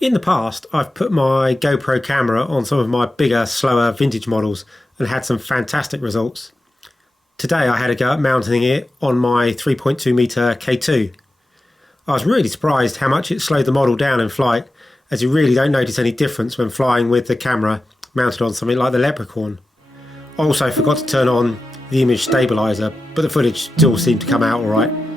In the past, I've put my GoPro camera on some of my bigger, slower vintage models and had some fantastic results. Today I had a go at mounting it on my 3.2 meter K2. I was really surprised how much it slowed the model down in flight, as you really don't notice any difference when flying with the camera mounted on something like the Leprechaun. I also forgot to turn on the image stabiliser, but the footage still seemed to come out alright.